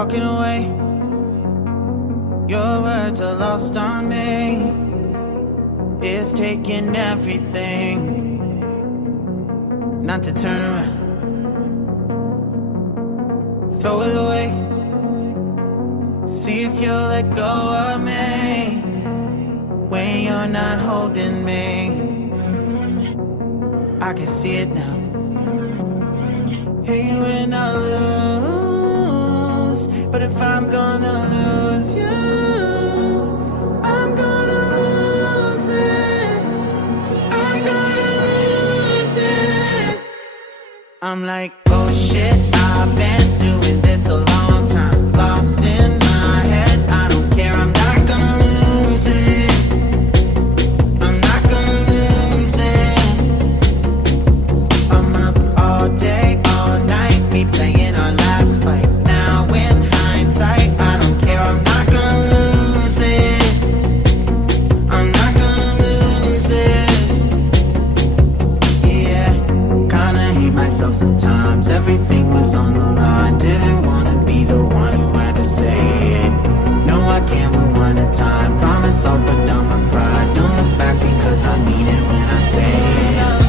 walking away. Your words are lost on me. It's taking everything not to turn around. Throw it away. See if you'll let go of me when you're not holding me. I can see it now. Hey, when I lose, but if I'm gonna lose you, I'm gonna lose it. I'm gonna lose it. I'm like, oh shit, I've been doing this a long time. Lost in my head, I don't care, I'm not gonna lose it. I'm not gonna lose this. I'm up all day, all night, replaying our last fight. Now in hindsight, I don't care, I'm not gonna lose it. I'm not gonna lose this. Yeah, kinda hate myself sometimes. Everything was on the line. Didn't wanna be the one who had to say it. No, I can't move one at a time. Promise I'll put down my pride. Don't look back because I mean it when I say it.